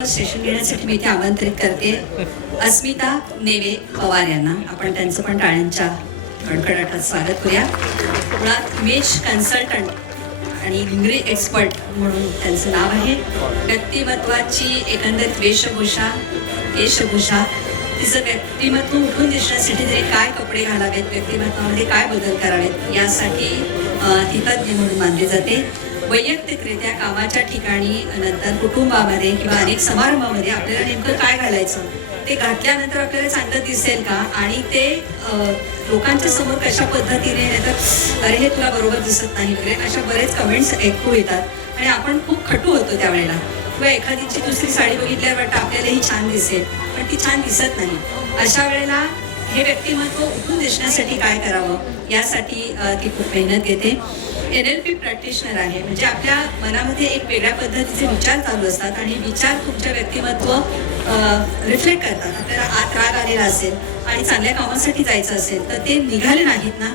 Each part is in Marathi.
सेशन घेण्यासाठी मी इथे आमंत्रित करते अस्मिता नेवे पवार यांना. आपण त्यांचं पण टाळ्यांच्या कडकडाटात स्वागत करूया. मुळात इमेज कन्सल्टंट आणि लिंगरी एक्सपर्ट म्हणून त्यांचं नाव आहे. व्यक्तिमत्वाची एकंदरीत वेशभूषा केशभूषा, तिचं व्यक्तिमत्व उठून दिसण्यासाठी तरी काय कपडे घालावेत, व्यक्तिमत्वामध्ये काय बदल करावेत यासाठी ती तज्ज्ञ म्हणून मानली जाते. वैयक्तिकरित्या कामाच्या ठिकाणी, नंतर कुटुंबामध्ये किंवा अनेक समारंभामध्ये आपल्याला नेमकं काय घालायचं, ते घातल्यानंतर आपल्याला चांगलं दिसेल का आणि ते लोकांच्या समोर कशा पद्धतीने, नाहीतर अरे हे तुला बरोबर दिसत नाही वगैरे अशा बरेच कमेंट्स ऐकू येतात आणि आपण खूप खटू होतो त्यावेळेला. किंवा एखादीची दुसरी साडी बघितल्यावर वाटतं आपल्यालाही छान दिसेल पण ती छान दिसत नाही. अशा वेळेला हे व्यक्तिमत्व उठून दिसण्यासाठी काय करावं यासाठी ती खूप मेहनत घेते. NLP प्रॅक्टिशनर आहे, म्हणजे आपल्या मनामध्ये एक वेगळ्या पद्धतीचे विचार चालू असतात आणि विचार तुमच्या व्यक्तिमत्व रिफ्लेक्ट करतात. आपल्याला आत राग आलेला असेल आणि चांगल्या कामासाठी जायचं असेल तर ते निघाले नाहीत ना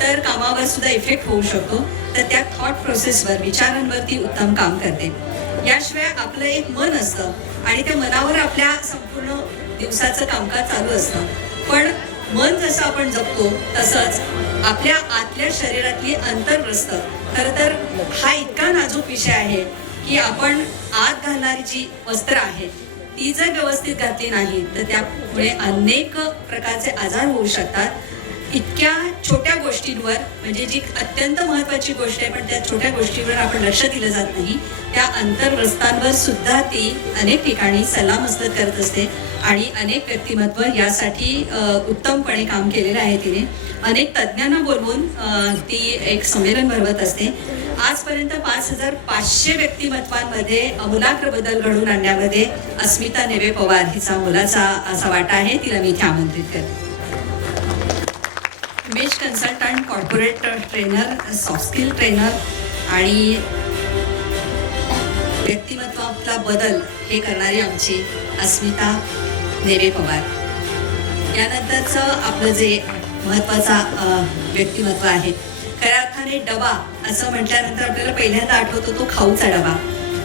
तर कामावर सुद्धा इफेक्ट होऊ शकतो. तर त्या थॉट प्रोसेसवर, विचारांवरती उत्तम काम करते. याशिवाय आपलं एक मन असतं आणि त्या मनावर आपल्या संपूर्ण दिवसाचं कामकाज चालू असतं. पण मन जसं आपण जपतो तसंच आपल्या आतल्या शरीरातली अंतर्ग्रस्त, खरं तर हा इतका नाजूक विषय आहे की आपण आत घालणारी जी वस्त्र आहेत ती जर व्यवस्थित घातली नाही तर त्यामुळे अनेक प्रकारचे आजार होऊ शकतात. इतक्या छोट्या गोष्टींवर, म्हणजे जी अत्यंत महत्त्वाची गोष्ट आहे पण त्या छोट्या गोष्टींवर आपण लक्ष दिलं जात नाही, त्या अंतर्ग्रस्तांवर सुद्धा ती अनेक ठिकाणी सल्लामसलत करत असते आणि अनेक व्यक्तिमत्व यासाठी उत्तमपणे काम केलेलं आहे तिने. अनेक तज्ज्ञांना बोलवून ती एक संमेलन भरवत असते. आजपर्यंत 5500 व्यक्तिमत्वांमध्ये आमूलाग्र बदल घडवून आणण्यामध्ये अस्मिता नेवे पवार हिचा मोलाचा असा वाटा आहे. तिला मी इथे आमंत्रित करते. Image consultant, corporate trainer, soft skill trainer आणि व्यक्तिमत्वातला बदल हे करणारी आमची अस्मिता नेवे पवार. यानंतरचं आपलं जे महत्त्वाचा व्यक्तिमत्व आहे, खऱ्या अर्थाने डबा असं म्हटल्यानंतर आपल्याला पहिल्यांदा आठवतो तो खाऊचा डबा.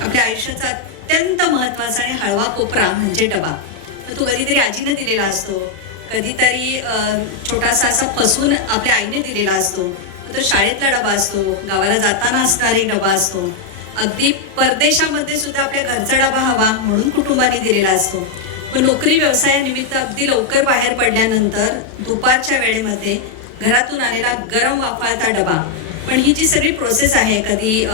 आपल्या आयुष्याचा अत्यंत महत्त्वाचा आणि हळवा कोपरा म्हणजे डबा. तर तो कधीतरी आजीने दिलेला असतो, कधीतरी छोटासा असा फसून आपल्या आईने दिलेला असतो, तर शाळेतला डबा असतो, गावाला जाताना असणारी डबा असतो, अगदी परदेशामध्ये सुद्धा आपल्या घरचा डबा हवा म्हणून कुटुंबाने दिलेला असतो. पण नोकरी व्यवसायानिमित्त अगदी लवकर बाहेर पडल्यानंतर दुपारच्या वेळेमध्ये घरातून आलेला गरम वाफाळता डबा. पण ही जी सगळी प्रोसेस आहे, कधी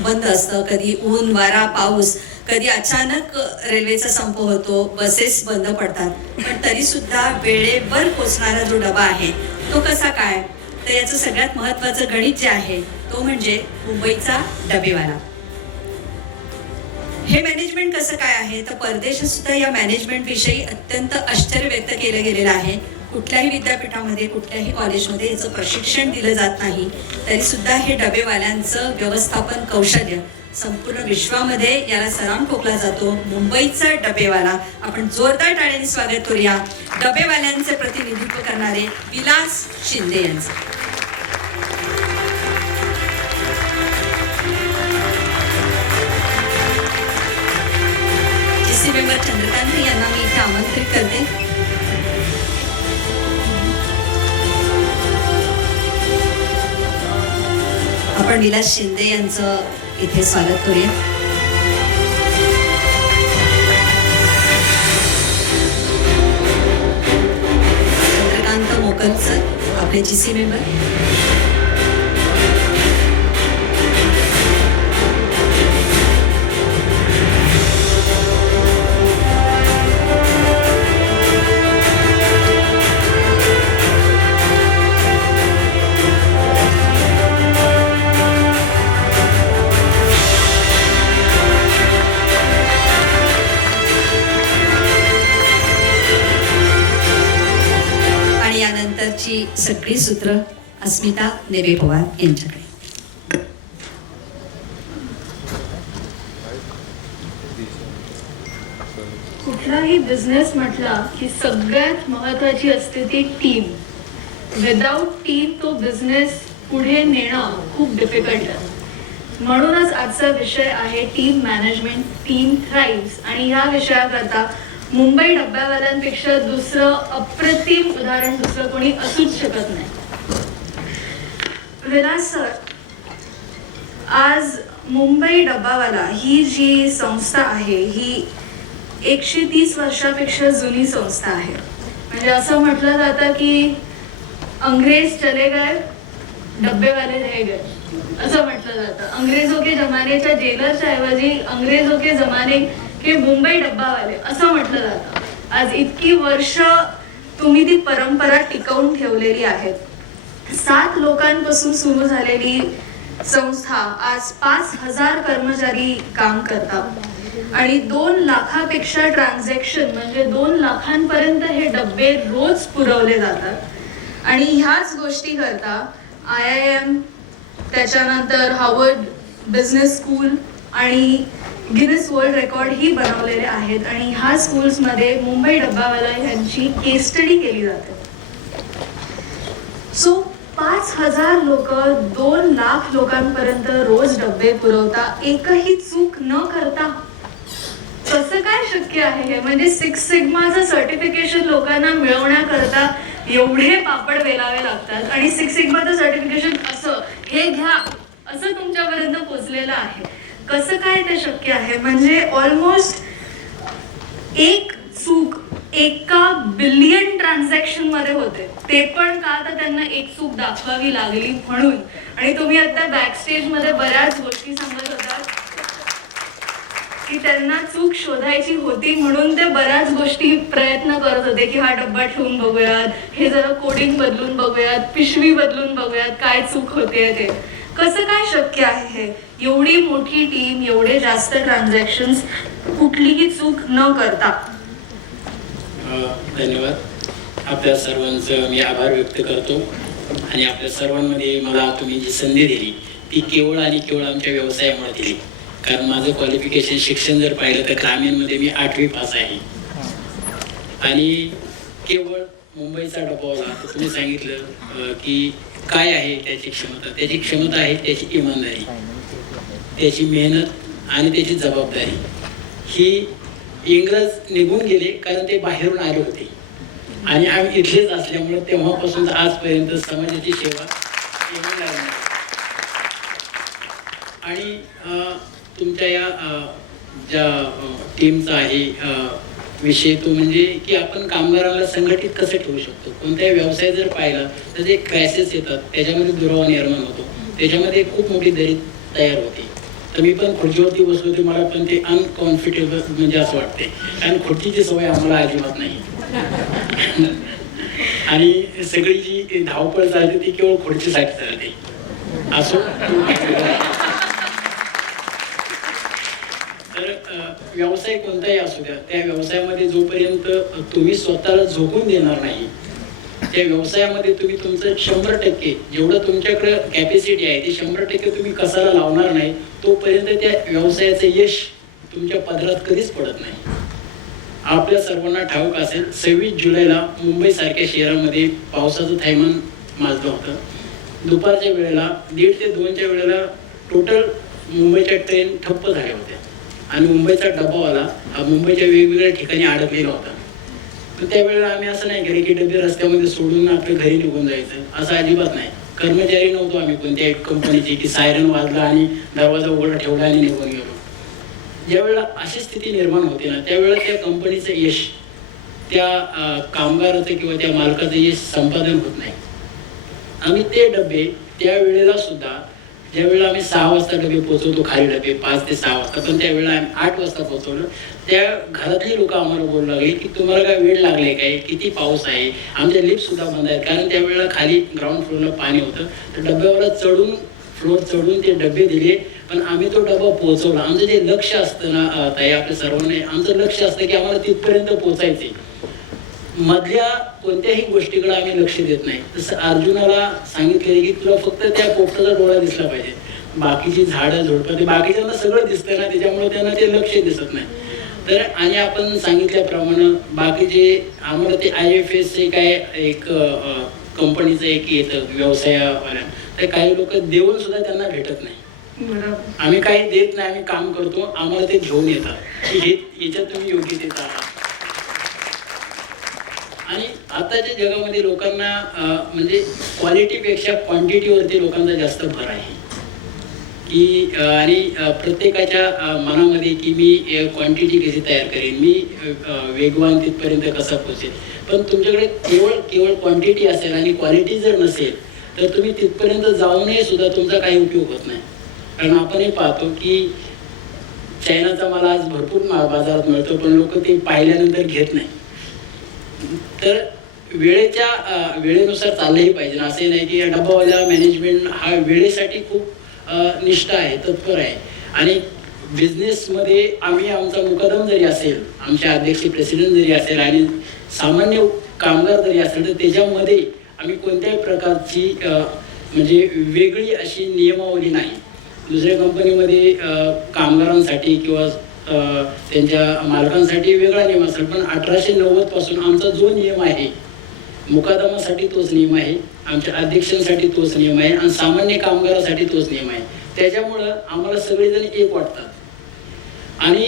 बंद असतं, कधी ऊन वारा पाऊस, कधी अचानक रेल्वेचा संप होतो, बसेस बंद पडतात, पण तरी सुद्धा वेळेवर पोचणारा जो डबा आहे तो कसा काय, तर याचं सगळ्यात महत्त्वाचं गणित जे आहे तो म्हणजे मुंबईचा डबेवाला. हे मॅनेजमेंट कसं काय आहे, तर परदेशात सुद्धा या मॅनेजमेंट विषयी अत्यंत आश्चर्य व्यक्त केलं गेलेलं आहे. कुठल्याही विद्यापीठामध्ये, कुठल्याही कॉलेजमध्ये याचं प्रशिक्षण दिलं जात नाही, तरी सुद्धा हे डबेवाल्यांचं व्यवस्थापन कौशल्य संपूर्ण विश्वामध्ये याला सलाम ठोकला जातो. मुंबईचा डबेवाला. आपण जोरदार टाळ्यांनी स्वागत करूया डबेवाल्यांचे प्रतिनिधित्व करणारे विलास शिंदे यांचं. GC मेंबर चंद्रकांत यांना मी इथे आमंत्रित करते. आपण विलास शिंदे यांचं इथे स्वागत करूया. चंद्रकांत मोकलकर आपले GC मेंबर. यानंतरची सगळी सूत्र अस्मिता नेवे पवार यांच्याकडे. कुठलाही बिझनेस म्हटला की सगळ्यात महत्त्वाची असते ती टीम. विदाउट टीम तो बिझनेस पुढे नेणं खूप डिफिकल्ट आहे. म्हणूनच आजचा विषय आहे टीम मॅनेजमेंट, टीम थ्राइव्स. आणि ह्या विषयाकरता मुंबई डब्यावाल्यांपेक्षा दुसरं अप्रतिम उदाहरण दुसरं कोणी असूच शकत नाही. विलास सर, आज मुंबई डब्बावाला ही जी संस्था आहे ही 130 वर्षापेक्षा जुनी संस्था आहे. म्हणजे असं म्हटलं जातं की अंग्रेज चले गए, डब्बेवाले रह गए, असं म्हटलं जातं. अंग्रेजों के जमानेच्या जेलरच्या ऐवजी अंग्रेजों के जमाने के मुंबई डब्बावाले असं म्हटलं जातं. आज इतकी वर्ष तुम्ही ती परंपरा टिकवून ठेवलेली आहे. 7 लोकांपासून सुरू झालेली संस्था आज 5,000 कर्मचारी काम करतात आणि 2 लाखापेक्षा ट्रान्झॅक्शन म्हणजे 2 लाखांपर्यंत हे डब्बे रोज पुरवले जातात. आणि ह्याच गोष्टी करता IIM, त्याच्यानंतर हार्वर्ड बिझनेस स्कूल आणि गिनेस वर्ल्ड रेकॉर्ड ही बनवलेले आहेत. आणि ह्या स्कूल्समध्ये मुंबई डब्बावाला ह्यांची केस स्टडी केली जाते. सो 5,000 लोक 2 लाख लोकांपर्यंत रोज डब्बे पुरवता, एकही चूक न करता. कसं काय शक्य आहे हे? म्हणजे 6 सिग्माचं सर्टिफिकेशन लोकांना मिळवण्याकरता एवढे पापड वेलावे लागतात आणि 6 सिग्माचं सर्टिफिकेशन असं हे घ्या असं तुमच्यापर्यंत पोचलेलं आहे. कसं काय ते शक्य आहे? म्हणजे ऑलमोस्ट एक चूक 1 बिलियन ट्रान्झॅक्शन मध्ये होते. ते पण का तर त्यांना एक चूक दाखवावी लागली म्हणून. आणि तुम्ही आता बॅकस्टेज मध्ये बऱ्याच गोष्टी सांगत होतात की त्यांना चूक शोधायची होती म्हणून ते बऱ्याच गोष्टी प्रयत्न करत होते की हा डब्बा ठेवून बघूयात, हे जरा कोडिंग बदलून बघूयात, पिशवी बदलून बघूयात, काय चूक होते ते. कसं काय शक्य आहे हे? एवढी मोठी टीम, एवढे जास्त ट्रान्झॅक्शन्स, कुठलीही चूक न करता. धन्यवाद. आपल्या सर्वांचं मी आभार व्यक्त करतो. आणि आपल्या सर्वांमध्ये मला तुम्ही जी संधी दिली ती केवळ आणि केवळ आमच्या व्यवसायामुळे दिली. कारण माझं क्वालिफिकेशन शिक्षण जर पाहिलं तर ग्रामीणमध्ये मी 8वी पास आहे. आणि केवळ मुंबईचा डब्बावाला तर तुम्ही सांगितलं की काय आहे त्याची क्षमता. त्याची क्षमता आहे त्याची इमानदारी, त्याची मेहनत आणि त्याची जबाबदारी. ही इंग्रज निघून गेले कारण ते बाहेरून आले होते आणि आम्ही इथलेच असल्यामुळे तेव्हापासून आजपर्यंत समाजाची सेवा केली लागली. आणि तुमच्या या ज्या टीमचा आहे विषय तो म्हणजे की आपण कामगाराला संघटित कसं ठेवू शकतो. कोणत्याही व्यवसाय जर पाहिला तर जे क्रॅशेस येतात त्याच्यामध्ये दुरावा निर्माण होतो, त्याच्यामध्ये खूप मोठी दरी तयार होते. तर मी पण खुर्चीवरती बसलो होते, मला पण ते अनकॉन्फिटेबल म्हणजे असं वाटते कारण खुर्चीची सवय आम्हाला अजिबात नाही. आणि सगळी जी धावपळ चालते ती केवळ खुर्चीसाठी चालते. असो तर व्यवसाय कोणताही असू द्या, त्या व्यवसायामध्ये जोपर्यंत तुम्ही स्वतःला झोकून देणार नाही, त्या व्यवसायामध्ये तुम्ही तुमचं 100% जेवढं तुमच्याकडे कॅपॅसिटी आहे ती 100% तुम्ही कसाला लावणार नाही, तोपर्यंत त्या व्यवसायाचं यश तुमच्या पदरात कधीच पडत नाही. आपल्या सर्वांना ठाऊक असेल 26 जुलैला मुंबईसारख्या शहरामध्ये पावसाचं थैमान माजलं होतं. दुपारच्या वेळेला 1:30 ते 2च्या वेळेला टोटल मुंबईच्या ट्रेन ठप्प झाल्या होत्या आणि मुंबईचा डब्बावाला हा मुंबईच्या वेगवेगळ्या ठिकाणी अडकलेला होता. तर त्यावेळेला आम्ही असं नाही केलं की डबे रस्त्यामध्ये सोडून आपल्या घरी निघून जायचं, असं अजिबात नाही. कर्मचारी नव्हतो आम्ही कोणत्याही कंपनीची की सायरन वाजला आणि दरवाजा उघडा ठेवला आणि निघून गेलो. ज्यावेळेला अशी स्थिती निर्माण होते ना त्यावेळेला त्या कंपनीचं यश, त्या कामगाराचं किंवा त्या मालकाचं यश संपादन होत नाही. आम्ही ते डबे त्यावेळेला सुद्धा ज्यावेळेला आम्ही 6 वाजता डबे पोहोचवतो, खाली डबे 5 ते 6 वाजता, पण त्यावेळेला आम्ही 8 वाजता पोहोचवलं. त्या घरातली लोक आम्हाला बोलू लागले की तुम्हाला काय वेळ लागले काय, किती पाऊस आहे, आमच्या लिफ्ट सुद्धा बंद आहेत. कारण त्यावेळेला खाली ग्राउंड फ्लोअरला पाणी होतं. तर डब्यावर फ्लोअर चढून ते डबे दिले, पण आम्ही तो डबा पोहोचवला. आमचं जे लक्ष असतं ना ताई, आपल्या सर्वांना आमचं लक्ष असतं की आम्हाला तिथपर्यंत पोहोचायचे. मधल्या कोणत्याही गोष्टीकडे आम्ही लक्ष देत नाही. जसं अर्जुनाला सांगितले की तुला फक्त त्या पोपटाचा डोळा दिसला पाहिजे, बाकीची झाडं झुडपं ते बाकीच्यांना सगळं दिसतं ना, त्याच्यामुळे त्यांना ते लक्ष दिसत नाही. तर आणि आपण सांगितल्याप्रमाणे बाकीचे आम्हाला ते IFS काय एक कंपनीचं एक येतं व्यवसायावाल्या, तर काही लोक देऊन सुद्धा त्यांना भेटत नाही. बरोबर. आम्ही काही देत नाही, आम्ही काम करतो, आम्हाला ते घेऊन येतात की हे याच्यात तुम्ही योग्यतेत आहात. आणि आताच्या जगामध्ये लोकांना म्हणजे क्वालिटीपेक्षा क्वांटिटीवरती लोकांचा जास्त भर आहे की आणि प्रत्येकाच्या मनामध्ये की मी क्वांटिटी कशी तयार करेन, मी वेगवान तिथपर्यंत कसा पोहोचेल. पण तुमच्याकडे केवळ क्वांटिटी असेल आणि क्वालिटी जर नसेल तर तुम्ही तिथपर्यंत जाऊनही सुद्धा तुमचा काही उपयोग होत नाही. कारण आपणही पाहतो की चायनाचा माल आज भरपूर बाजारात मिळतो, पण लोक ते पाहिल्यानंतर घेत नाही. तर वेळेनुसार चाललंही पाहिजे. असंही नाही की डब्बावाला मॅनेजमेंट हा वेळेसाठी खूप निष्ठा आहे, तत्पर आहे. आणि बिझनेसमध्ये आम्ही आमचा मुकादम जरी असेल, आमचे अध्यक्ष प्रेसिडेंट जरी असेल आणि सामान्य कामगार जरी असेल, तर त्याच्यामध्ये आम्ही कोणत्याही प्रकारची म्हणजे वेगळी अशी नियमावली नाही. दुसऱ्या कंपनीमध्ये कामगारांसाठी किंवा त्यांच्या मालकांसाठी वेगळा नियम असेल, पण 1890 पासून आमचा जो नियम आहे मुकादमासाठी तोच नियम आहे, आमच्या अध्यक्षांसाठी तोच नियम आहे आणि सामान्य कामगारासाठी तोच नियम आहे. त्याच्यामुळं आम्हाला सगळेजण एक वाटतात. आणि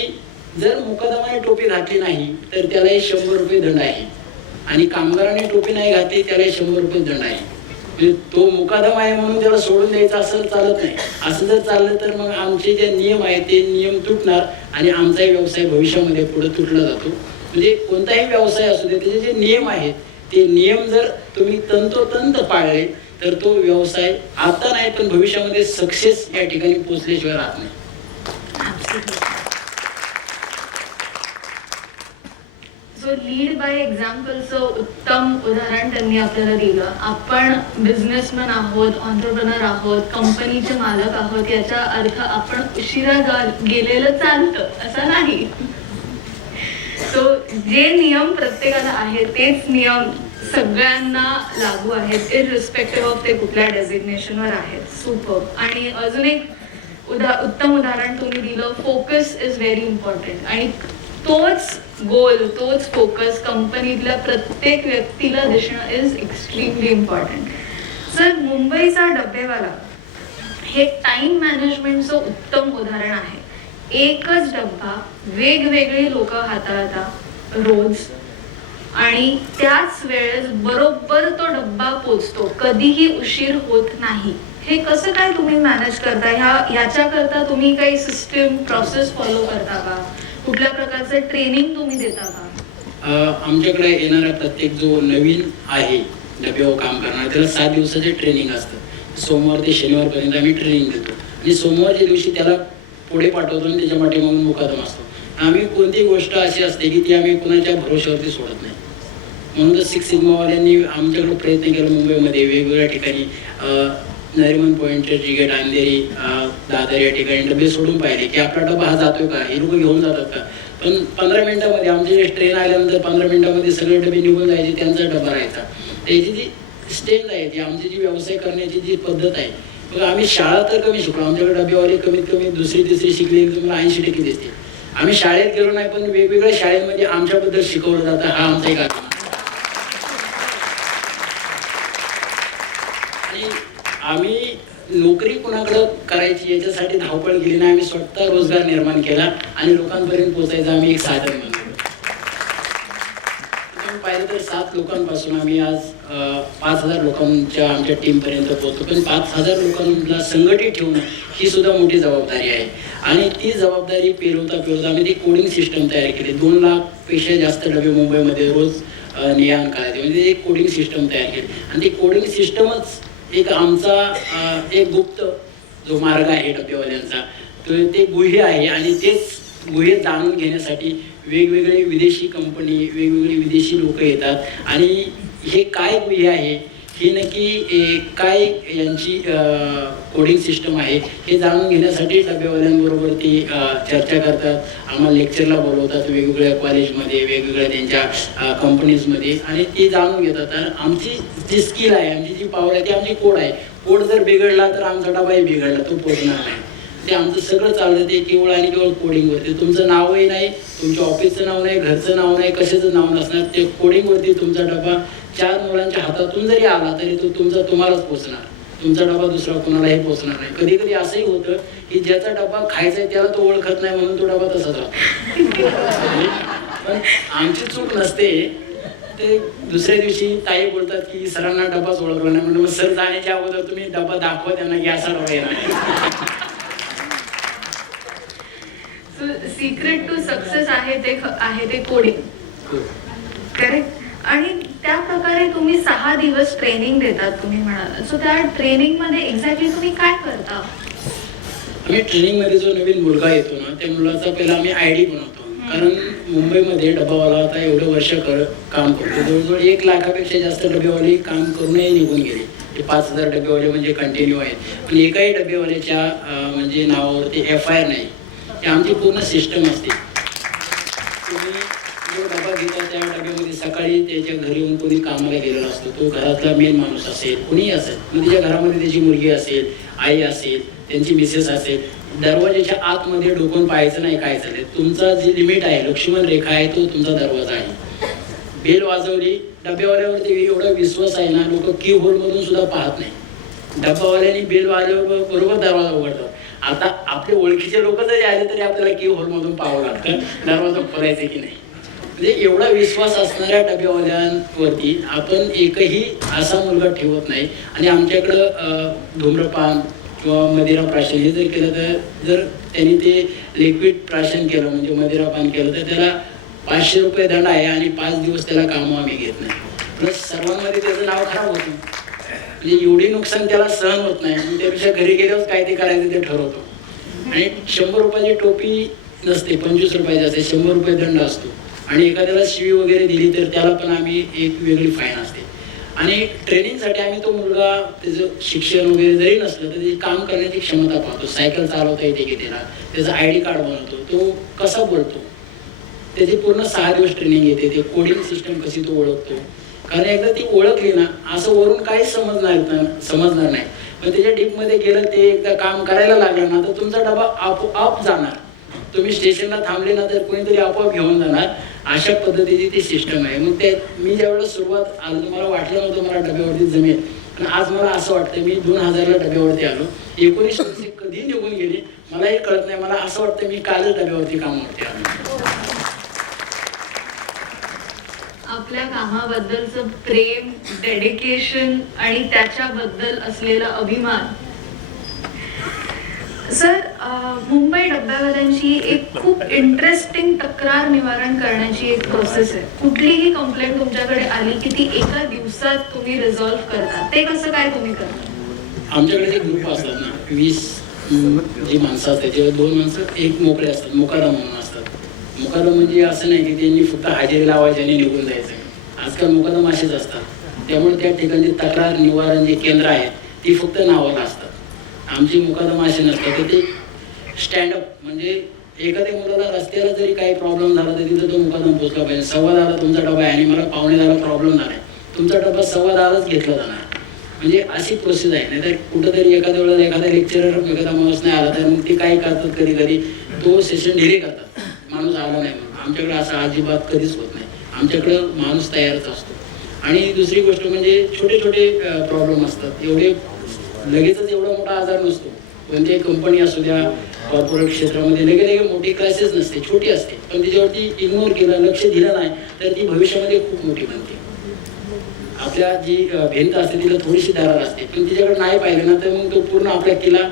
जर मुकादमाने टोपी घातली नाही तर त्यालाही 100 रुपये दंड आहे आणि कामगाराने टोपी नाही घातली त्यालाही 100 रुपये दंड आहे. म्हणजे तो मुकादम आहे म्हणून त्याला सोडून द्यायचा असं चालत नाही. असं जर चाललं तर मग आमचे जे नियम आहेत ते नियम तुटणार आणि आमचाही व्यवसाय भविष्यामध्ये पुढे तुटला जातो. म्हणजे कोणताही व्यवसाय असू दे, त्याचे जे नियम आहेत ते नियम जर तुम्ही तंतोतंत पाळले तर तो व्यवसाय आता नाही पण भविष्यामध्ये सक्सेस या ठिकाणी पोहोचल्याशिवाय राहत नाही. सो लीड बाय एक्झाम्पलचं उत्तम उदाहरण त्यांनी आपल्याला दिलं. आपण बिझनेसमॅन आहोत, ऑन्टरप्रेनर आहोत, कंपनीचे मालक आहोत, याचा अर्थ आपण उशिरा गेलेलं चालतं असं नाही. सो जे नियम प्रत्येकाला आहेत तेच नियम सगळ्यांना लागू आहेत, इररिस्पेक्टिव्ह ऑफ ते कुठल्या डेझिग्नेशनवर आहेत. सुपर. आणि अजून एक उत्तम उदाहरण तुम्ही दिलं. फोकस इज व्हेरी इम्पॉर्टंट आणि तोच गोल, तोच फोकस कंपनीतल्या प्रत्येक व्यक्तीला दिसणं इज एक्स्ट्रीमली इम्पॉर्टंट. सर, मुंबईचा डब्बेवाला हे टाइम मॅनेजमेंटचं उत्तम उदाहरण आहे. एकच डब्बा वेगवेगळी लोक हाताळतात रोज आणि त्याच वेळेस बरोबर तो डब्बा पोचतो, कधीही उशीर होत नाही. हे कसं काय तुम्ही मॅनेज करता? ह्याच्याकरता तुम्ही काही सिस्टीम प्रोसेस फॉलो करता का? कुठल्या प्रकारचं ट्रेनिंग तुम्ही देता का? आमच्याकडे येणारा प्रत्येक जो नवीन आहे डब्यावर काम करणार त्याला 7 दिवसाचे ट्रेनिंग असतं. सोमवार ते शनिवारपर्यंत आम्ही ट्रेनिंग देतो आणि सोमवारच्या दिवशी त्याला पुढे पाठवतो आणि त्याच्या पाठीमागून मुकादम असतो. आम्ही कोणती गोष्ट अशी असते की ती आम्ही कुणाच्या भरोश्यावरती सोडत नाही. म्हणून तर 6 सिग्मावाल्यांनी आमच्याकडे प्रयत्न केला मुंबईमध्ये वेगवेगळ्या ठिकाणी नरिमन पॉईंट, चर्चगेट, अंधेरी, दादर या ठिकाणी डबे सोडून पाहिले की आपला डबा हा जातोय का, हे लोक घेऊन जातात का. पण 15 मिनिटामध्ये आमचे ट्रेन आल्यानंतर 15 मिनिटामध्ये सगळे डबे निघून जायचे, त्यांचा डबा राहायचा. त्याची जी स्ट्रेंथ आहे, ती आमची जी व्यवसाय करण्याची जी पद्धत आहे. मग आम्ही शाळा तर कमी शिकलो, आमच्याकडे डबेवाले कमीत कमी 2री 3री शिकलेली तुम्हाला 80% दिसते. आम्ही शाळेत गेलो नाही पण वेगवेगळ्या शाळेमध्ये आमच्याबद्दल शिकवलं जातं. हा आमचा एक आत्मा. आणि आम्ही नोकरी कुणाकडं करायची याच्यासाठी धावपळ केली नाही. आम्ही स्वतः रोजगार निर्माण केला आणि लोकांपर्यंत पोहोचायचं आम्ही एक साधन बनवलं. पाहिलं तर 7 लोकांपासून आम्ही आज 5,000 लोकांच्या आमच्या टीमपर्यंत पोहोचतो. पण 5,000 लोकांना संघटित ठेवणं ही सुद्धा मोठी जबाबदारी आहे आणि ती जबाबदारी पेरवता आम्ही ती कोडिंग सिस्टम तयार केली. 2 लाखपेक्षा जास्त डबे मुंबईमध्ये रोज ने-आण करायचे, म्हणजे एक कोडिंग सिस्टम तयार केली. आणि ती कोडिंग सिस्टमच एक आमचा एक गुप्त जो मार्ग आहे डबेवाल्यांचा, तो ते गुह्य आहे. आणि तेच गुह्य जाणून घेण्यासाठी वेगवेगळे विदेशी कंपनी, वेगवेगळे विदेशी लोक येतात आणि हे काय गुह्य आहे, ही नक्की काय यांची कोडिंग सिस्टम आहे हे जाणून घेण्यासाठी डबेवाल्यांबरोबर ती चर्चा करतात. आम्हाला लेक्चरला बोलवतात वेगवेगळ्या कॉलेजमध्ये, वेगवेगळ्या त्यांच्या कंपनीजमध्ये आणि ती जाणून घेतात. आणि आमची जी स्किल आहे, आमची जी पॉवर आहे ती आमची कोड आहे. कोड जर बिघडला तर आमचा डबाही बिघडला, तो पोचणार नाही. ते आमचं सगळं चालतं ते केवळ आणि केवळ कोडिंगवरती. तुमचं नावही नाही, तुमच्या ऑफिसचं नाव नाही, घरचं नाव नाही, कशाचं नाव नसणार. ते कोडिंगवरती तुमचा डबा 4 मुलांच्या हातातून जरी आला तरी तो तुम्हालाच पोचणार. तुमचा डबा दुसरा कोणालाही पोहोचणार नाही. कधी कधी असंही होतं की ज्याचा डबा खायचा आहे त्याला तो ओळखत नाही म्हणून तो डबा तसाच राहतो. पण आमची चूक नसते. ते दुसऱ्या दिवशी ताई बोलतात की सरांना डबाच ओळखला नाही, म्हणून मग सर जाण्याच्या अगोदर तुम्ही डबा दाखवा त्यांना की असा डबा येणार. सिक्रेट टू सक्सेस आहे ते कोडिंग, करेक्ट. आणि त्या प्रकारे तुम्ही 6 दिवस ट्रेनिंग देतात तुम्ही म्हणाल. सो त्या ट्रेनिंग मध्ये एक्झॅक्टली तुम्ही काय करता? आम्ही ट्रेनिंग मध्ये जो नवीन मुलगा येतो ना त्या मुलाचा पहिला आम्ही ID बनवतो. कारण मुंबईमध्ये डबावाला आता एवढं वर्ष काम करतो, जवळजवळ 1 लाखापेक्षा जास्त डबेवाले काम करूनही निघून गेले. ते 5,000 डबेवाले म्हणजे कंटिन्यू आहेत, पण एकाही डबेवाल्याच्या म्हणजे नावावरती FIR नाही. ही आमची पूर्ण सिस्टम असते. तुम्ही जो डबा घेता त्या डब्यामध्ये सकाळी त्याच्या घरी येऊन कोणी कामाला गेलेला असतो, तो घरातला मेन माणूस असेल, कोणीही असेल, मग त्याच्या घरामध्ये त्याची मुलगी असेल, आई असेल, त्यांची मिसेस असेल, दरवाजाच्या आतमध्ये डोकून पाहायचं नाही काय चाललंय. तुमचा जी लिमिट आहे, लक्ष्मण रेखा आहे, तो तुमचा दरवाजा आहे. बेल वाजवली, डब्यावाल्यावरती एवढा विश्वास आहे ना, लोक की होल मधून सुद्धा पाहत नाही. डब्बावाल्याने बेल वाजवल्यावर बरोबर दरवाजा उघडतात. आता आपले ओळखीचे लोक जरी आले तरी आपल्याला की होल मधून पाहावं लागतं दरवाजा खोलायचे की नाही. म्हणजे एवढा विश्वास असणाऱ्या डब्यावाल्यांवरती आपण एकही असा मुलगा ठेवत नाही. आणि आमच्याकडं धूम्रपान किंवा मदिरा प्राशन हे जर केलं तर जर त्यांनी ते लिक्विड प्राशन केलं म्हणजे मदिरापान केलं तर त्याला 500 रुपये दंड आहे आणि 5 दिवस त्याला कामं आम्ही घेत नाही. प्लस सर्वांमध्ये त्याचं नाव खराब होतं. म्हणजे एवढी नुकसान त्याला सहन होत नाही, मग त्यापेक्षा घरी गेल्यावर काय ते करायचं ते ठरवतो. आणि 100 रुपयाची टोपी नसते, 25 रुपयाची असते, 100 रुपये दंड असतो. आणि एखाद्याला शिवी वगैरे दिली तर त्याला पण आम्ही एक वेगळी फाईन असते. आणि ट्रेनिंगसाठी आम्ही तो मुलगा त्याचं शिक्षण वगैरे जरी नसलं तर त्याची काम करण्याची क्षमता पाहतो. सायकल चालवता येते की त्याला, त्याचं ID कार्ड बनवतो, तो कसा बोलतो, त्याची पूर्ण 6 दिवस ट्रेनिंग येते. ते कोडिंग सिस्टम कशी तो ओळखतो. कारण एकदा ती ओळखली ना, असं वरून काहीच समजणार नाही. पण त्याच्या डीपमध्ये गेलं, ते एकदा काम करायला लागलं ना, तर तुमचा डबा आपोआप जाणार. तुम्ही स्टेशनला थांबले ना तर कोणीतरी आपोआप घेऊन जाणार. अशा पद्धतीची ती सिस्टम आहे. मग ते मी ज्यावेळेस सुरुवात आलो मला वाटलं नव्हतं मला डब्यावरती जमेल, पण आज मला असं वाटतं मी 2000ला डब्यावरती आलो. 19 वर्षे कधी निघून गेली मलाही कळत नाही. मला असं वाटतं मी कालच डब्यावरती कामावरती आलो. आपल्या कामाबद्दलचं प्रेम, डेडिकेशन आणि त्याच्याबद्दल असलेला अभिमान. सर, मुंबई डब्यावाल्यांची एक खूप इंटरेस्टिंग तक्रार निवारण करण्याची एक प्रोसेस आहे. कुठलीही कंप्लेंट तुमच्याकडे आली की ती एका दिवसात तुम्ही रिझॉल्व्ह करता, ते कसं काय तुम्ही करता? आमच्याकडे जे ग्रुप असतात ना, 20 जी माणसं असतात तेव्हा 2 माणसं एक मोकळे असतात, मुकादम म्हणून असतात. मुकादम म्हणजे असं नाही की त्यांनी फक्त हजेरी लावायची आणि निघून जायचं. आजकाल मुकादम असेच असतात. त्यामुळे त्या ठिकाणी तक्रार निवारण जे केंद्र आहेत ती फक्त नावाला असतात. आमची मुकादम असे नसतात तर ते स्टँडअप म्हणजे एखाद्या मुलाला रस्त्याला जरी काही प्रॉब्लेम झाला तर तिथं तो मुकादम पोचला पाहिजे. 10:15 तुमचा डबा आहे आणि मला 9:45 प्रॉब्लेम झाला आहे, तुमचा डबा 10:15 घेतला जाणार. म्हणजे अशी प्रोसेस आहे. नाहीतर कुठंतरी एखाद्या वेळेला एखादा लेक्चरर एखादा माणूस नाही आला तर मग ते काय करतात, कधी कधी तो सेशन डिले करतात, माणूस आला नाही म्हणून. आमच्याकडे असं अजिबात कधीच होत नाही. आमच्याकडं माणूस तयारच असतो. आणि दुसरी गोष्ट म्हणजे छोटे छोटे प्रॉब्लेम असतात. एवढे लगेचच एवढा मोठा आजार नसतो. कोणत्याही कंपनी असू द्या, कॉर्पोरेट क्षेत्रामध्ये लगे मोठी क्रायसिस नसते, छोटी असते. पण त्याच्यावरती इग्नोर केलं, लक्ष दिलं नाही तर ती भविष्यामध्ये खूप मोठी बनते. आपल्या जी भिंत असते तिला थोडीशी दरार असते, पण तिच्याकडे नाही पाहिलं ना तर मग तो पूर्ण आपल्या किल्ला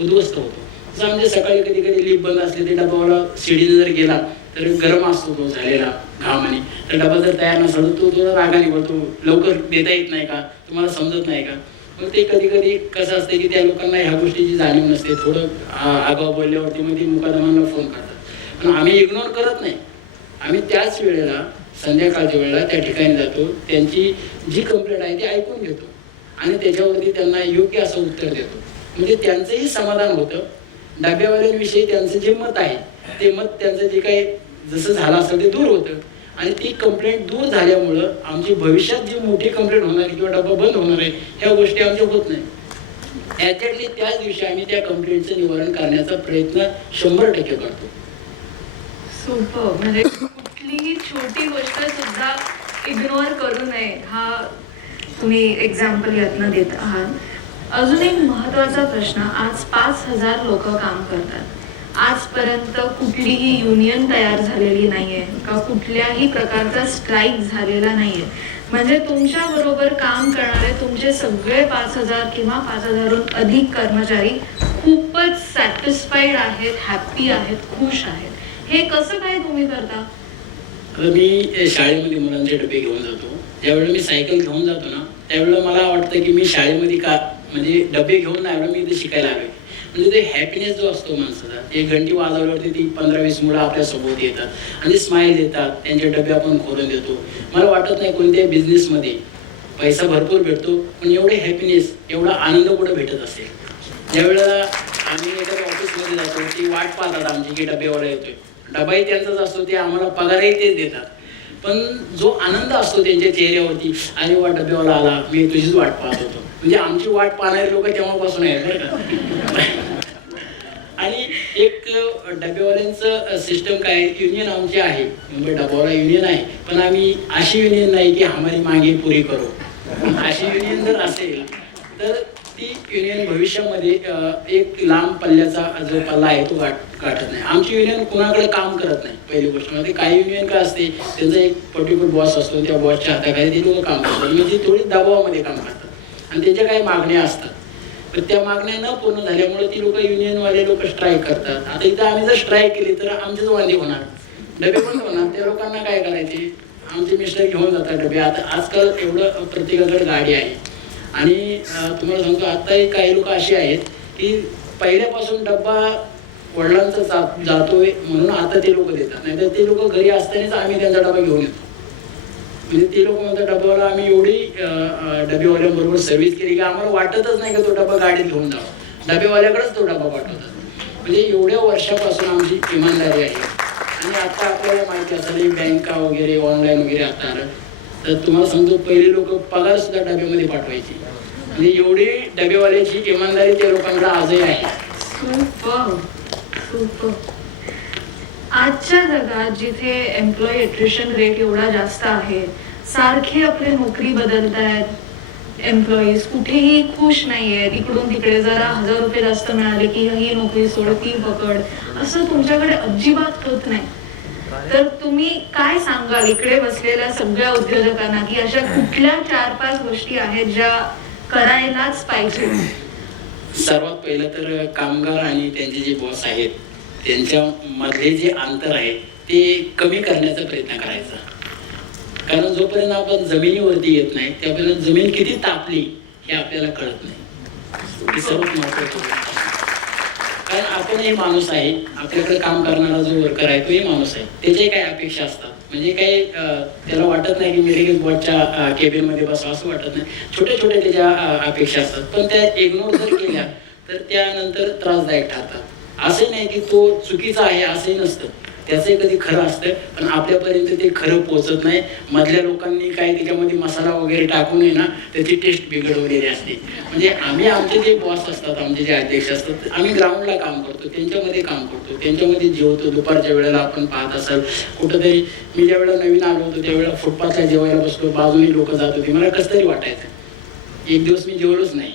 उद्ध्वस्त होतो. जसं म्हणजे सकाळी कधी कधी लिफ्ट बंद असले ते डबावाला शिडीने जर गेला तर गरम असतो तो झालेला घामाने, तर डबा जर तयार नसला तर तो थोडा रागाने बोलतो, लवकर देता येत नाही का, तुम्हाला समजत नाही का. मग ते कधी कधी कसं असते की त्या लोकांना ह्या गोष्टीची जाणीव नसते. थोडं आगाऊ बोलल्यावरती मग ती मुकादमांना फोन करतात. पण आम्ही इग्नोर करत नाही. आम्ही त्याच वेळेला संध्याकाळच्या वेळेला त्या ठिकाणी जातो, त्यांची जी कंप्लेंट आहे ती ऐकून घेतो आणि त्याच्यावरती त्यांना योग्य असं उत्तर देतो. म्हणजे त्यांचंही समाधान होतं. डब्यावाल्यांविषयी त्यांचं जे मत आहे ते मत त्यांचं जे काही जसं झालं असेल ते दूर होतं. आणि ती कंप्लेंट दूर झाल्यामुळं आमची भविष्यात जी मोठी कंप्लेंट होणार आहे किंवा डबा बंद होणार आहे ह्या गोष्टी आमच्या होत नाही. एक्झॅक्टली त्याच दिवशी आम्ही त्या कंप्लेंटचं निवारण करण्याचा प्रयत्न 100% करतो. सुपर. म्हणजे कुठलीही छोटी गोष्ट सुद्धा इग्नोर करू नये, हा तुम्ही एक्झाम्पल यातनं देत आहात. अजून एक महत्त्वाचा प्रश्न, आज 5,000 लोक काम करतात. आजपर्यंत कुठलीही युनियन तयार झालेली नाहीये का कुठल्याही प्रकारचा स्ट्राईक झालेला नाहीये. म्हणजे तुमच्या बरोबर काम करणारे तुमचे सगळे 5,000 किंवा 5,000हून अधिक कर्मचारी खूपच सॅटिस्फाईड आहेत, हॅप्पी आहेत, खुश आहेत. हे कसं काय तुम्ही करता? आता मी शाळेमध्ये मुलांचे डबे घेऊन जातो. ज्यावेळेला मी सायकल घेऊन जातो ना, त्यावेळेला मला वाटतं की मी शाळेमध्ये का म्हणजे डबे घेऊन नाही आलो, मी इथे शिकायला आलो. म्हणजे ते हॅपीनेस जो असतो माणसाचा, एक घंटी वाजवल्यावरती ती 15-20 मुलं आपल्यासोबत येतात आणि स्माईल देतात, त्यांचे डबे आपण खोलून देतो. मला वाटत नाही कोणत्याही बिझनेसमध्ये पैसा भरपूर भेटतो, पण एवढे हॅपीनेस, एवढा आनंद कुठं भेटत असेल. ज्यावेळेला आम्ही एखाद्या ऑफिसमध्ये जातो, ती वाट पाहतात आमची की डबेवाला येतोय. डबाही त्यांचाच असतो, ते आम्हाला पगारही तेच देतात. पण जो आनंद असतो त्यांच्या चेहऱ्यावरती, अरे वा डबेवाला आला, मी तुझीच वाट पाहत होतो. म्हणजे आमची वाट पाहणारे लोक तेव्हापासून आहेत बरं का. आणि एक डबेवाल्यांचं सिस्टम काय, युनियन आमची आहे, मुंबई डबावाला युनियन आहे, पण आम्ही अशी युनियन नाही की हमारी मागे पुरी करो. अशी युनियन जर असेल तर ती युनियन भविष्यामध्ये एक लांब पल्ल्याचा जो पल्ला आहे तो गाठत नाही. आमची युनियन कुणाकडे काम करत नाही. पहिली गोष्ट म्हणजे काही युनियन काय असते, त्यांचा एक पर्टिक्युलर बॉस असतो, त्या बॉसच्या हाताखाली ते लोक काम करतात, म्हणजे थोडी दबावामध्ये काम करतात आणि त्यांच्या काही मागण्या असतात. पण त्या मागण्या न पूर्ण झाल्यामुळे ती लोक युनियनवाले लोक स्ट्राईक करतात. आता इथं आम्ही जर स्ट्राईक केली तर आमचेच वांदे होणार, डबे बंद होणार. त्या लोकांना काय करायचे, आमचे मिस्टर घेऊन जातात डबे. आता आजकाल एवढं प्रत्येकाकडे गाडी आहे. आणि तुम्हाला सांगतो, आत्ताही काही लोक असे आहेत की पहिल्यापासून डब्बा वडिलांचा जातोय म्हणून आता ते लोक देतात, नाही तर ते लोक घरी असतानाच आम्ही त्यांचा डबा घेऊन येतो. म्हणजे ते लोक म्हणतात डब्यावाला आम्ही एवढी डबेवाल्यांबरोबर सर्व्हिस केली की आम्हाला वाटतच नाही की तो डबा गाडीत घेऊन जावा, डबेवाल्याकडेच तो डबा पाठवतात. म्हणजे एवढ्या वर्षापासून आमची इमानदारी आहे. आणि आता आपल्याला माहिती असेल बँका वगैरे ऑनलाईन वगैरे आता आलं, तर तुम्हाला सांगतो पहिले लोक पगार सुद्धा डब्यामध्ये पाठवायची. म्हणजे एवढी डबेवाल्याची इमानदारी त्या लोकांकडे आजही आहे. Super super. आजच्या जगात जिथे एम्प्लॉई एट्रिशन रेट एवढा जास्त आहे, सारखे आपले नोकरी बदलतायत, एम्प्लॉईज कुठेही खुश नाही आहेत. इकडून तिकडे जरा 1,000 रुपये जास्त मिळाले की ही नोकरी सोड, ती पकड, असं तुमच्याकडे अजिबात होत नाही. तर तुम्ही काय सांगाल इकडे बसलेल्या सगळ्या उद्योजकांना की अशा कुठल्या 4-5 गोष्टी आहेत ज्या करायलाच पाहिजे? सर्वात पहिलं तर कामगार आणि त्यांचे जे बॉस आहेत त्यांच्या मधले जे अंतर आहे ते कमी करण्याचा प्रयत्न करायचा. कारण जोपर्यंत आपण जमिनीवरती येत नाही त्यापर्यंत जमीन किती तापली हे आपल्याला कळत नाही. हे सर्वात महत्त्वाचं. कारण आपणही माणूस आहे, आपल्याकडे काम करणारा जो वर्कर आहे तोही माणूस आहे, त्याच्याही काही अपेक्षा असतात. म्हणजे काही त्याला वाटत नाही की मेडिकल बॉर्डच्या केबिनमध्ये बसावं असं वाटत नाही. छोट्या छोट्या त्याच्या अपेक्षा असतात, पण त्या इग्नोर जर केल्या तर त्यानंतर त्रासदायक ठरतात. असंही नाही की तो चुकीचा आहे असंही नसतं, त्याचंही कधी खरं असतं, पण आपल्यापर्यंत ते खरं पोहोचत नाही. मधल्या लोकांनी काय त्याच्यामध्ये मसाला वगैरे टाकून ना त्याची टेस्ट बिघडवलेली असते. म्हणजे आम्ही आमचे जे बॉस असतात, आमचे जे अध्यक्ष असतात, आम्ही ग्राउंडला काम करतो, त्यांच्यामध्ये काम करतो, त्यांच्यामध्ये जेवतो. दुपारच्या वेळेला आपण पाहत असाल कुठंतरी, मी ज्या वेळेला नवीन आलो होतो त्यावेळेला फुटपाथला जेवायला बसलो, बाजूने लोक जात होती, मला कसं तरी वाटायचं. एक दिवस मी जेवलोच नाही,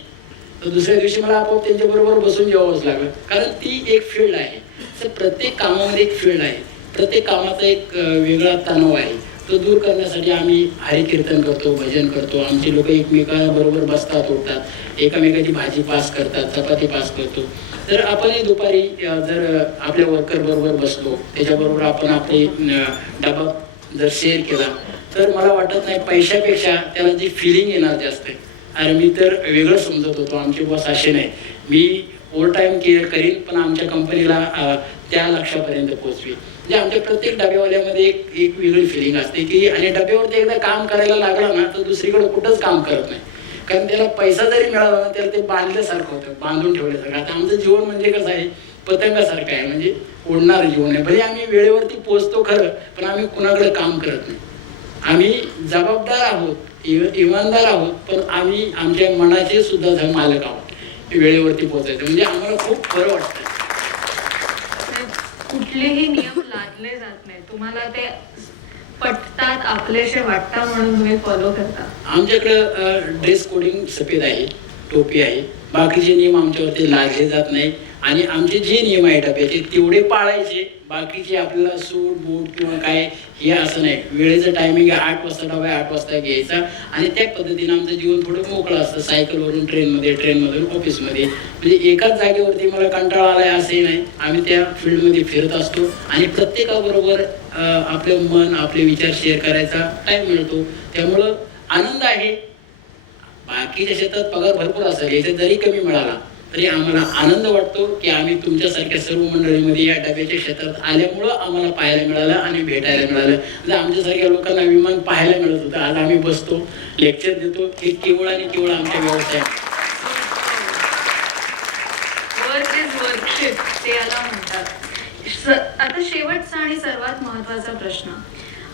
तर दुसऱ्या दिवशी मला आपोआप त्यांच्याबरोबर बसून जेवावंच लागलं. कारण ती एक फील्ड आहे. तर प्रत्येक कामामध्ये एक फील्ड आहे, प्रत्येक कामाचा एक वेगळा तणाव आहे. तो दूर करण्यासाठी आम्ही हरिकीर्तन करतो, भजन करतो. आमचे लोक एकमेकांबरोबर बसतात, उठतात, एकमेकाची भाजी पास करतात, चपाती पास करतो. तर आपणही दुपारी जर आपल्या वर्कर बरोबर बसलो, त्याच्याबरोबर आपण आपले डबा जर शेअर केला तर मला वाटत नाही पैशापेक्षा त्याला जी फिलिंग येणार जास्त. अरे मी तर वेगळं समजत होतो, आमचे बॉस असे नाही, मी ओव्हर टाईम केअर करीन पण आमच्या कंपनीला त्या लक्ष्यापर्यंत पोहोचवी. म्हणजे आमच्या प्रत्येक डब्यावाल्यामध्ये एक वेगळी फिलिंग असते की, आणि डब्यावरती एकदा काम करायला लागला ना तर दुसरीकडे कुठंच काम करत नाही. कारण त्याला पैसा जरी मिळाला ना त्याला ते बांधल्यासारखं होतं, बांधून ठेवल्यासारखं. आता आमचं जीवन म्हणजे कसं आहे, पतंगासारखं आहे, म्हणजे उडणारं जीवन आहे. भले आम्ही वेळेवरती पोहोचतो खरं, पण आम्ही कुणाकडे काम करत नाही. आम्ही जबाबदार आहोत, इमानदार आहोत, पण आम्ही आमच्या मनाचे सुद्धा मालक आहोत. वेळेवरती पोहोचायचं म्हणजे आम्हाला खूप बरं वाटतं. कुठलेही नियम लादले जात नाही, तुम्हाला ते पटतात, आपलेसे वाटतात म्हणून तुम्ही फॉलो करता. आमच्याकडं ड्रेस कोडिंग सफेद आहे. टोपी आहे. बाकीचे नियम आमच्यावरती लादले जात नाही आणि आमचे जे नियम आहे डब्याचे तेवढे पाळायचे. बाकीचे आपल्याला सूट बूट किंवा काय हे असं नाही. वेळेचं टायमिंग आहे 8 वाजता डबा आहे 8 वाजता घ्यायचा आणि त्या पद्धतीनं आमचं जीवन थोडं मोकळं असतं. सायकलवरून ट्रेनमधून ऑफिसमध्ये, म्हणजे एकाच जागेवरती मला कंटाळा आलाय असंही नाही. आम्ही त्या फील्डमध्ये फिरत असतो आणि प्रत्येकाबरोबर आपलं मन आपले विचार शेअर करायचा टाईम मिळतो. त्यामुळं आनंद आहे. बाकीच्या क्षेत्रात पगार भरपूर असेल, याच्यात जरी कमी मिळाला तरी आम्हाला आनंद वाटतो की आम्ही तुमच्यासारख्या सर्व मंडळीमध्ये या डब्याच्या क्षेत्रात आल्यामुळं आम्हाला पाहायला मिळालं आणि भेटायला मिळालं. जर आमच्यासारख्या लोकांना विमान पाहायला मिळत होतं, आज आम्ही बसतो लेक्चर देतो, हे केवळ आणि केवळ आमच्या व्यवसाय. वर्क इज वर्कशिप ते याला म्हणतात. आता शेवटचा आणि सर्वात महत्त्वाचा प्रश्न,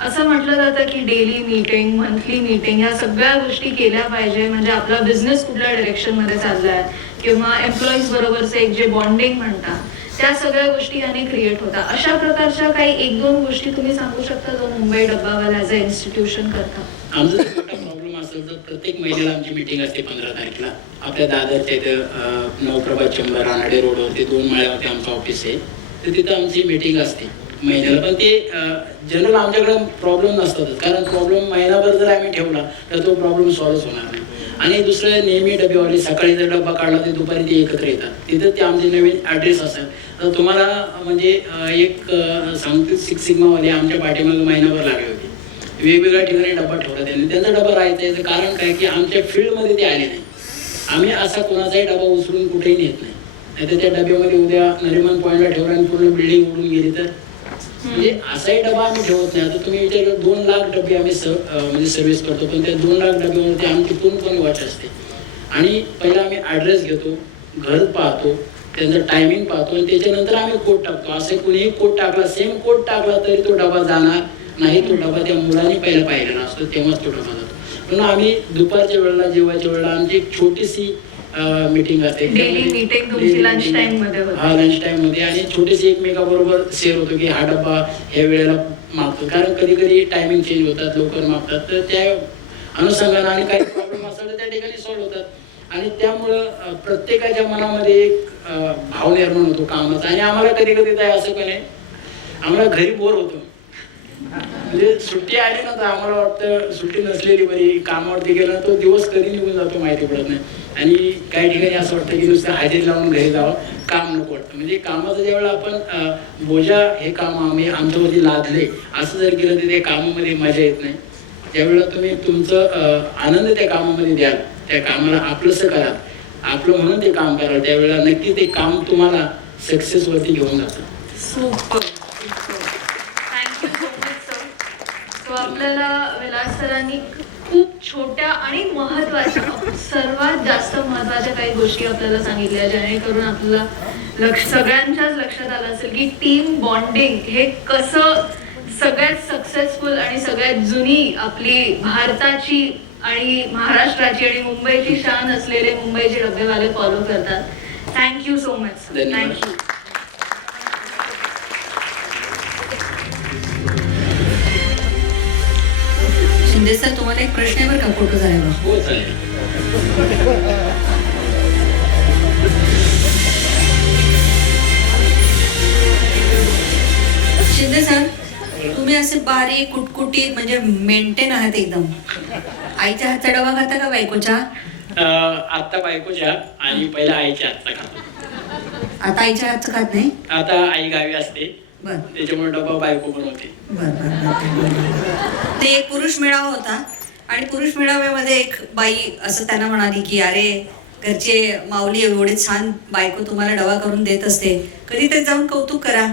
असं म्हटलं जातं की डेली मीटिंग, मंथली मीटिंग ह्या सगळ्या गोष्टी केल्या पाहिजे, म्हणजे आपला बिझनेस कुठल्या डायरेक्शनमध्ये चाललाय किंवा एम्प्लॉईज बरोबरचं एक जे बॉन्डिंग म्हणतात त्या सगळ्या गोष्टी याने क्रिएट होतात. अशा प्रकारच्या काही 1-2 गोष्टी तुम्ही सांगू शकता जो Mumbai dabbawala as a institution करता? आमचा जर मोठा प्रॉब्लेम असेल तर प्रत्येक महिन्याला आमची मीटिंग असते 15 तारखेला आपल्या दादरच्या इथं नवप्रभात चेंबर रानाडे रोडवरती 2 माळ्यावरती आमचं ऑफिस आहे. तर तिथं आमची मीटिंग असते महिन्याला. पण ते जनरल आमच्याकडे प्रॉब्लेम नसतातच, कारण प्रॉब्लेम महिनाभर जर आम्ही ठेवला तर तो प्रॉब्लेम सॉल्व्ह होणार नाही. आणि दुसरं नेहमी डबेवाले सकाळी जर डब्बा काढला तर दुपारी ते एकत्र येतात. तिथं ते आमचे नवीन ॲड्रेस असतात. तर तुम्हाला म्हणजे एक सांगतो, 6 सिग्मामध्ये आमच्या पाठीमागे महिनाभर लागले होते. वेगवेगळ्या ठिकाणी डब्बा ठेवला त्यांनी. त्यांचा डबा राहायचा याचं कारण काय की आमच्या फील्डमध्ये ते आले नाही. आम्ही असा कोणाचाही डबा उचलून कुठेही नेत नाही. नाहीतर त्या डब्यामध्ये उद्या नरिमन पॉईंटला ठेवला आणि पूर्ण बिल्डिंग उडून गेली तर, म्हणजे असाही डबा आम्ही ठेवत नाही. आता तुम्ही विचार करा, 2 लाख डबे आम्ही म्हणजे सर्व्हिस करतो, पण त्या 2 लाख डब्यावरती आमची पूर्णपणे वॉच असते. आणि पहिला आम्ही ॲड्रेस घेतो, घर पाहतो, त्यांचं टायमिंग पाहतो आणि त्याच्यानंतर आम्ही कोड टाकतो. असं कुणीही कोड टाकला, सेम कोड टाकला तरी तो डबा जाणार नाही. तो डबा त्या मुलांनी पहिला पाहिलेला असतो, तेव्हाच तो डबा जातो. म्हणून आम्ही दुपारच्या वेळेला, जेवायच्या वेळेला आमची एक छोटीशी मीटिंग असते. डेली मीटिंग तुमची लंच टाइम मध्ये होते? हा, लंच टाइम मध्ये. आणि छोटीशी एकमेकाबरोबर शेअर होतो की हा डब्बा ह्या वेळेला मागतो, कारण कधी कधी टायमिंग चेंज होतात, लवकर मागतात, तर त्या अनुषंगाने आणि काही प्रॉब्लेम असेल तर त्या ठिकाणी सॉल्व्ह होतात. आणि त्यामुळं प्रत्येकाच्या मनामध्ये एक भाव निर्माण होतो कामाचा. आणि आम्हाला कधी कधी काय असं पण आहे, आम्हाला घरी बोर होतो. म्हणजे सुट्टी आली ना तर आम्हाला वाटतं सुट्टी नसलेली बरी, कामावरती गेला तो दिवस कधी निघून जातो माहिती पडत नाही. आणि काही ठिकाणी असं वाटतं की नुसतं हजेरी लावून घरी जावं, काम नको वाटतं. म्हणजे कामाचं ज्यावेळेला आपण बोजा हे काम आम्ही आमच्यावरती लादले असं जर केलं तर त्या कामामध्ये मजा येत नाही. त्यावेळेला तुम्ही तुमचं आनंद त्या कामामध्ये द्याल, त्या कामाला आपलंसं कराल, आपलं म्हणून ते काम कराल, त्यावेळेला नक्की ते काम तुम्हाला सक्सेसवरती घेऊन जातं. Super. Thank you so much sir. So आपल्याला विलास सरांनी खूप छोट्या आणि महत्त्वाच्या, सर्वात जास्त महत्त्वाच्या काही गोष्टी आपल्याला सांगितल्या, जेणेकरून आपल्याला सगळ्यांच्याच लक्षात आलं असेल की टीम बॉन्डिंग हे कसं सगळ्यात सक्सेसफुल आणि सगळ्यात जुनी आपली भारताची आणि महाराष्ट्राची आणि मुंबईची शान असलेले मुंबईचे डबेवाले फॉलो करतात. Thank you so much sir. Thank you. Shinde sir, तुम्हाला एक प्रश्न आहे बरं का, फोटो झाल्यावर. हो, चालेल. शिंदे सर, तुम्ही असे बारीक कुटकुटीत म्हणजे मेंटेन आहात एकदम. आईच्या हातचा डबा खाता का बायकोच्या? आता बायकोच्या आणि पहिला आईच्या हातचा खातो. आता आईच्या हातचं खात नाही? आता आई गावी असते, बर त्याच्यामुळे डबा बायको बनवते. बर बर. ते एक पुरुष मेळावा होता आणि पुरुष मेळाव्यामध्ये एक बाई असं त्यांना म्हणाली की अरे घरचे माऊली एवढे छान बायको तुम्हाला डबा करून देत असते, कधीतरी जाऊन कौतुक करा.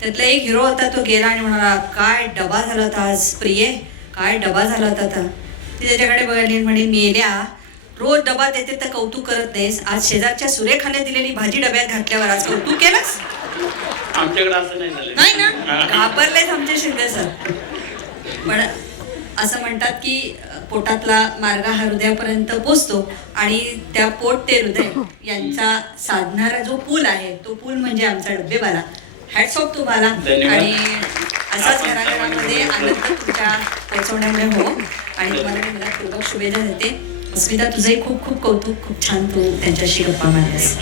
त्यातला एक हिरो होता, तो गेला आणि म्हणाला काय डबा झाला होता आज प्रिये, काय डबा झाला होता आता. ती त्याच्याकडे बघायली म्हणे मेल्या, रोज डबा देते तर कौतुक करत नाहीस, आज शेजारच्या सुरेखाने दिलेली भाजी डब्यात घातल्यावर आज कौतुक केलंस? आमच्याकडे असं नाही झालं. नाही ना, घाबरलेच आमचे शिंदे सर. पण असं म्हणतात की पोटातला मार्ग हा हृदयापर्यंत पोचतो आणि त्या पोट ते हृदय यांचा साधणारा जो पूल आहे तो पूल म्हणजे आमचा डब्बेवाला. हॅट्स ऑफ तुम्हाला. आणि असाच घराघरामध्ये आनंद तुमच्या पोहोचवण्यामुळे हो. आणि तुम्हाला मी मला पूर्वक शुभेच्छा देते. अस्मिता तुझंही खूप खूप कौतुक, खूप छान तू त्यांच्याशी गप्पा मारतेस.